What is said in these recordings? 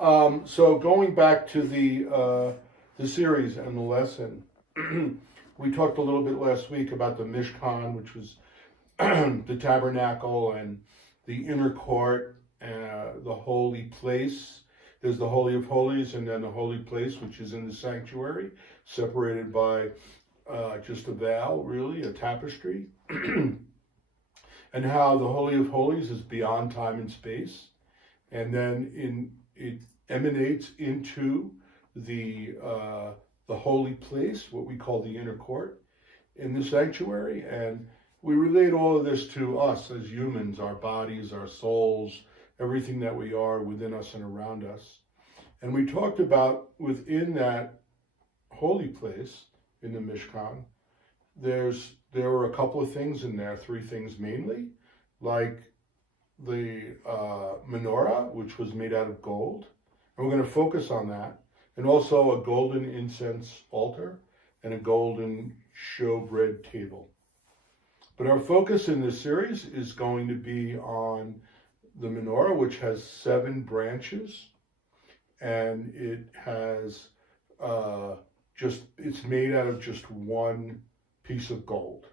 So going back to the series and the lesson, we talked a little bit last week about the Mishkan, which was the tabernacle and the inner court, the holy place. There's the Holy of Holies, and then the holy place, which is in the sanctuary, separated by just a veil, really, a tapestry. And how the Holy of Holies is beyond time and space. And then it emanates into the holy place, what we call the inner court, in the sanctuary. And we relate all of this to us as humans, our bodies, our souls, everything that we are within us and around us. And we talked about within that holy place in the Mishkan, there were a couple of things in there, three things mainly, like the menorah, which was made out of gold. And we're going to focus on that. And also a golden incense altar and a golden showbread table. But our focus in this series is going to be on the menorah, which has 7 branches. And it has it's made out of just one piece of gold.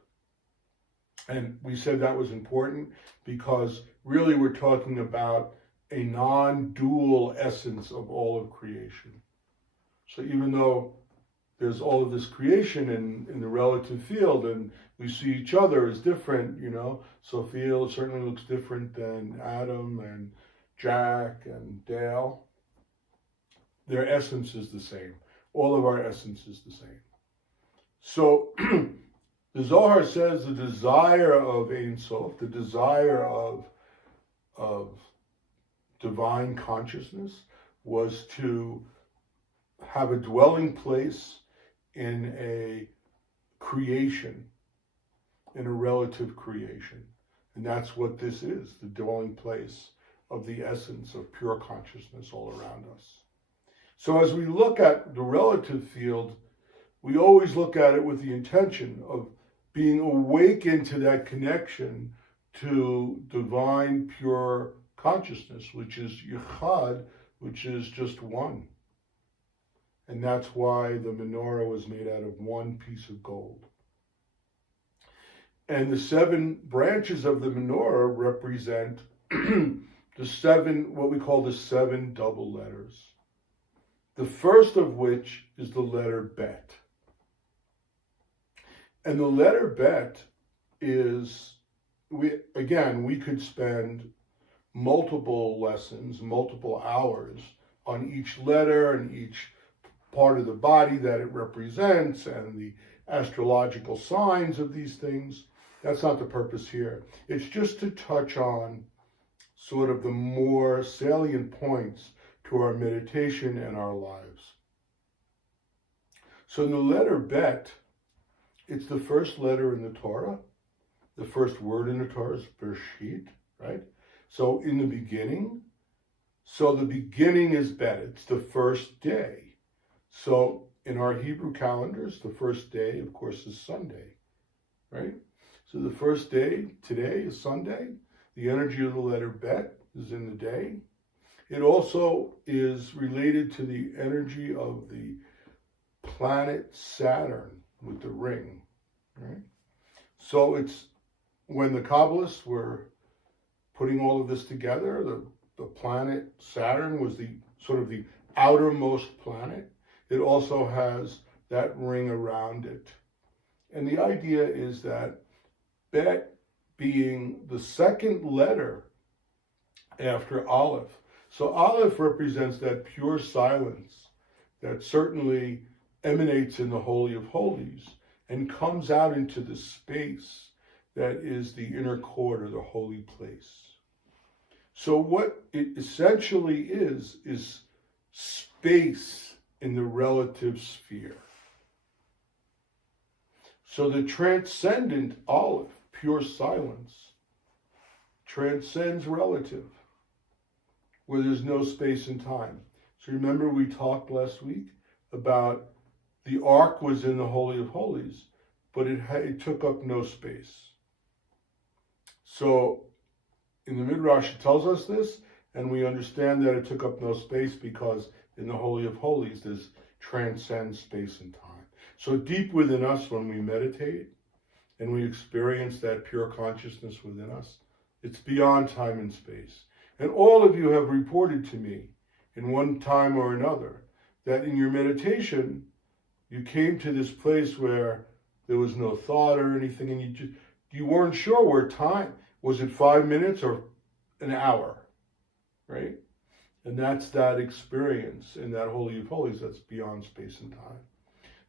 And we said that was important because really we're talking about a non-dual essence of all of creation. So even though there's all of this creation in the relative field and we see each other as different, Sophia certainly looks different than Adam and Jack and Dale. Their essence is the same. All of our essence is the same. So the Zohar says the desire of Ein Sof, the desire of divine consciousness, was to have a dwelling place in a creation, in a relative creation. And that's what this is, the dwelling place of the essence of pure consciousness all around us. So as we look at the relative field, we always look at it with the intention of being awakened to that connection to divine pure consciousness, which is Yichad, which is just one. And that's why the menorah was made out of one piece of gold. And the 7 branches of the menorah represent what we call the 7 double letters. The first of which is the letter Bet. And the letter Bet is, we could spend multiple lessons, multiple hours on each letter and each part of the body that it represents and the astrological signs of these things. That's not the purpose here. It's just to touch on sort of the more salient points to our meditation and our lives. So in the letter Bet, it's the first letter in the Torah. The first word in the Torah is Bereshit, right? So in the beginning, the beginning is Bet. It's the first day. So in our Hebrew calendars, the first day, of course, is Sunday, right? So the first day, today, is Sunday. The energy of the letter Bet is in the day. It also is related to the energy of the planet Saturn with the ring, right? So it's when the Kabbalists were putting all of this together, the planet Saturn was the sort of the outermost planet. It also has that ring around it. And the idea is that Bet being the second letter after Aleph. So Aleph represents that pure silence that certainly emanates in the Holy of Holies and comes out into the space that is the inner court or the holy place. So what it essentially is space in the relative sphere. So the transcendent Aleph, pure silence, transcends relative, where there's no space and time. So remember we talked last week about the Ark was in the Holy of Holies, but it took up no space. So in the Midrash it tells us this, and we understand that it took up no space because in the Holy of Holies, this transcends space and time. So deep within us, when we meditate and we experience that pure consciousness within us, it's beyond time and space. And all of you have reported to me in one time or another that in your meditation, you came to this place where there was no thought or anything, and you weren't sure where time, was it 5 minutes or an hour, right? And that's that experience in that Holy of Holies that's beyond space and time.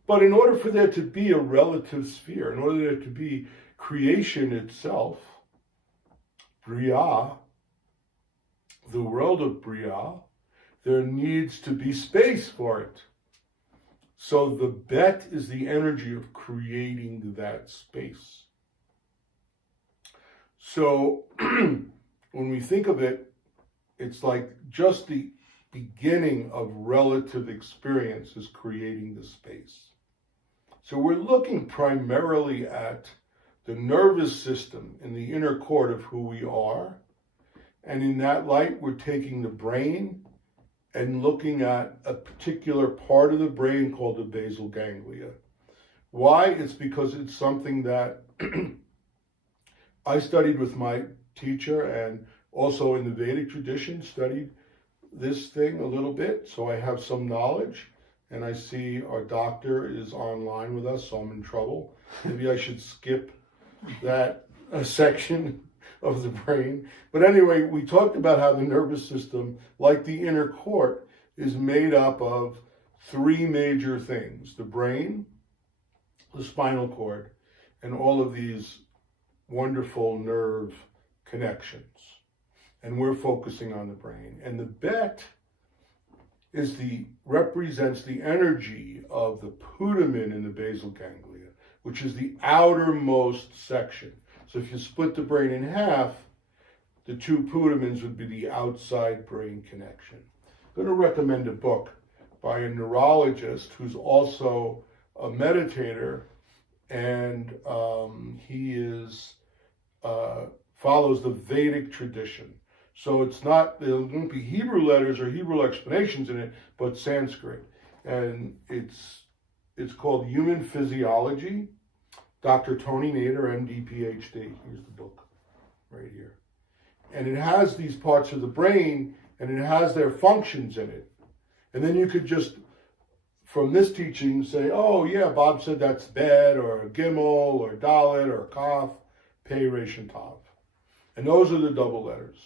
But in order for there to be a relative sphere, in order there to be creation itself, Bria, the world of Bria, there needs to be space for it. So the bet is the energy of creating that space. So when we think of it, it's like just the beginning of relative experience is creating the space. So we're looking primarily at the nervous system in the inner core of who we are. And in that light, we're taking the brain and looking at a particular part of the brain called the basal ganglia. Why? It's because it's something that I studied with my teacher, and also in the Vedic tradition studied this thing a little bit, so I have some knowledge. And I see our doctor is online with us, so I'm in trouble. Maybe I should skip that section of the brain. But anyway, we talked about how the nervous system, like the inner court, is made up of three major things: the brain, the spinal cord, and all of these wonderful nerve connections. And we're focusing on the brain. And the bet represents the energy of the putamen in the basal ganglia, which is the outermost section. So if you split the brain in half, the two putamens would be the outside brain connection. I'm going to recommend a book by a neurologist who's also a meditator, and he follows the Vedic tradition. So there won't be Hebrew letters or Hebrew explanations in it, but Sanskrit. And it's called Human Physiology. Dr. Tony Nader, MD, PhD. Here's the book right here. And it has these parts of the brain, and it has their functions in it. And then you could just, from this teaching, say, oh yeah, Bob said that's Bet, or Gimel, or Dalet, or Kaf, Pei, Resh, and Tav. And those are the double letters.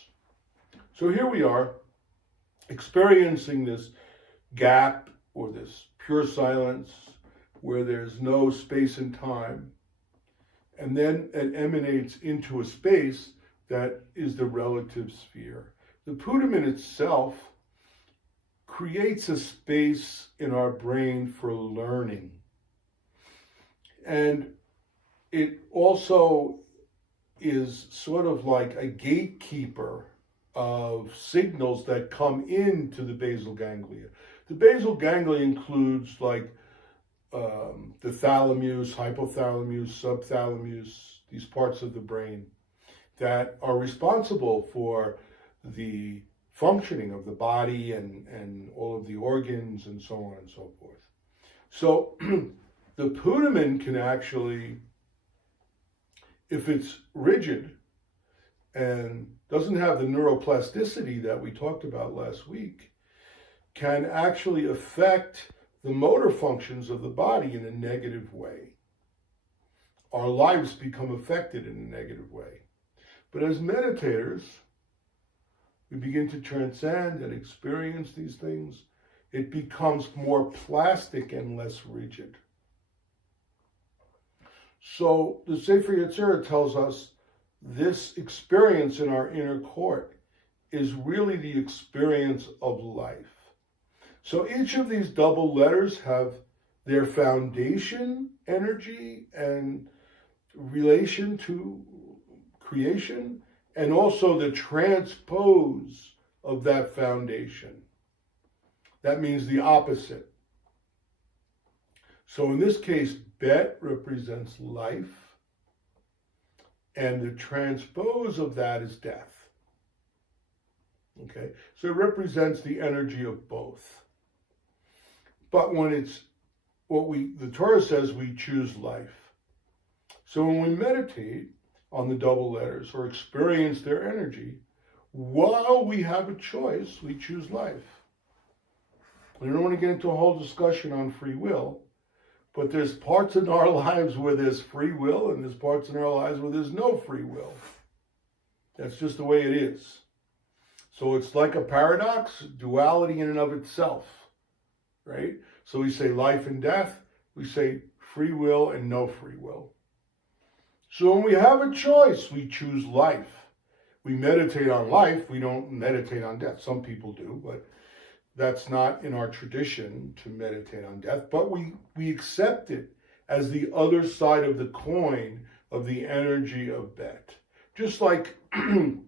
So here we are, experiencing this gap, or this pure silence, where there's no space and time. And then it emanates into a space that is the relative sphere. The putamen itself creates a space in our brain for learning. And it also is sort of like a gatekeeper of signals that come into the basal ganglia. The basal ganglia includes like the thalamus, hypothalamus, subthalamus, these parts of the brain that are responsible for the functioning of the body and all of the organs and so on and so forth. So the putamen can actually, if it's rigid and doesn't have the neuroplasticity that we talked about last week, can actually affect the motor functions of the body in a negative way. Our lives become affected in a negative way. But as meditators, we begin to transcend and experience these things. It becomes more plastic and less rigid. So the Sefer Yetzirah tells us this experience in our inner court is really the experience of life. So each of these double letters have their foundation, energy, and relation to creation, and also the transpose of that foundation. That means the opposite. So in this case, Bet represents life, and the transpose of that is death. Okay, so it represents the energy of both. But when it's the Torah says we choose life. So when we meditate on the double letters or experience their energy, while we have a choice, we choose life. We don't want to get into a whole discussion on free will, but there's parts in our lives where there's free will and there's parts in our lives where there's no free will. That's just the way it is. So it's like a paradox, duality in and of itself, right? So we say life and death, we say free will and no free will. So when we have a choice, we choose life. We meditate on life, we don't meditate on death. Some people do, but that's not in our tradition to meditate on death. But we accept it as the other side of the coin of the energy of Bet. Just like in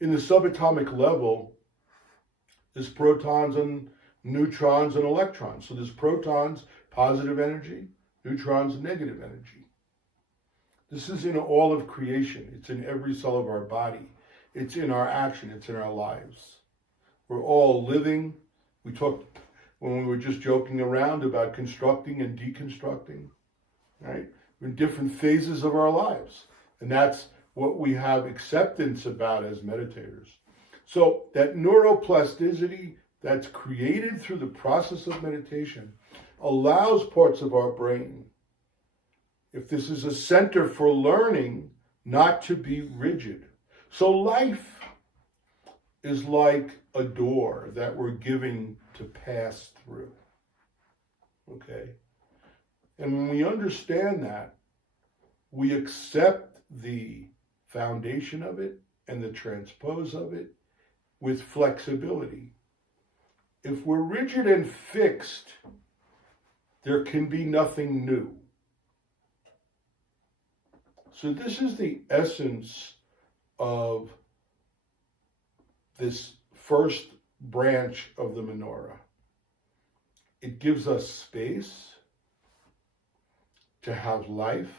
the subatomic level, there's protons and neutrons and electrons. So there's protons, positive energy, neutrons, negative energy. This is in all of creation. It's in every cell of our body. It's in our action. It's in our lives. We're all living. We talked when we were just joking around about constructing and deconstructing, right? We're in different phases of our lives. And that's what we have acceptance about as meditators. So that neuroplasticity that's created through the process of meditation allows parts of our brain, if this is a center for learning, not to be rigid. So life is like a door that we're giving to pass through. Okay? And when we understand that, we accept the foundation of it and the transpose of it with flexibility. If we're rigid and fixed, there can be nothing new. So this is the essence of this first branch of the menorah. It gives us space to have life,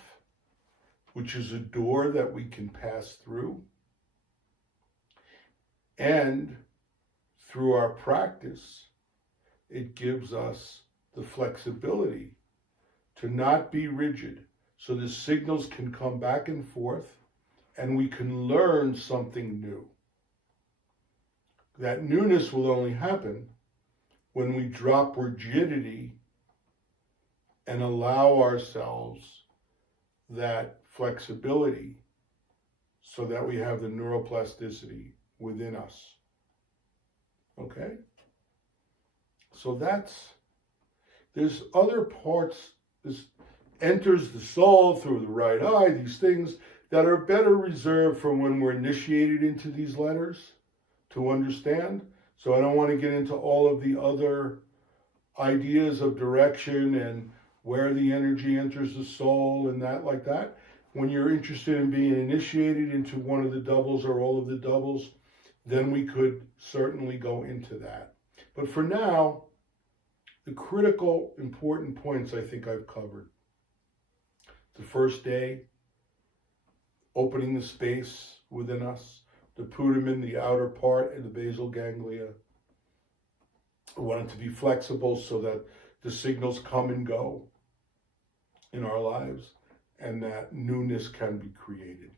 which is a door that we can pass through. And through our practice, it gives us the flexibility to not be rigid. So the signals can come back and forth and we can learn something new. That newness will only happen when we drop rigidity and allow ourselves that flexibility so that we have the neuroplasticity within us. Okay? So there's other parts, this enters the soul through the right eye, these things that are better reserved for when we're initiated into these letters to understand. So I don't want to get into all of the other ideas of direction and where the energy enters the soul and that like that. When you're interested in being initiated into one of the doubles or all of the doubles, then we could certainly go into that. But for now, the critical important points I think I've covered. The first day, opening the space within us, the putamen, the outer part, and the basal ganglia. I want it to be flexible so that the signals come and go in our lives and that newness can be created.